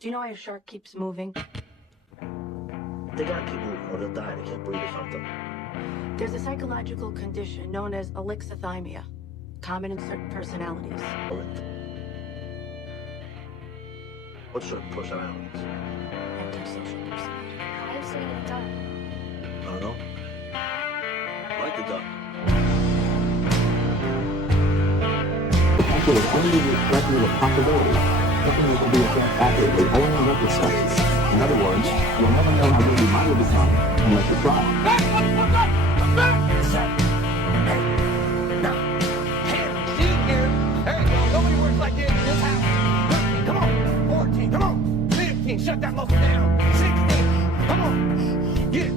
Do you know why a shark keeps moving? They gotta keep moving or they'll die. They can't breathe or something. There's a psychological condition known as alexithymia, common in certain personalities. What certain personalities? Antisocial personality. How do you say it done? I don't know. Like the duck. Potential is only the expression of a possibility. Nothing that can be assessed accurately only in retrospect. In other words, you'll never know how good you might have become unless you try. Nobody works like this in this house. 13, come on. 14, come on. 15, shut that muscle down. 16, come on. Get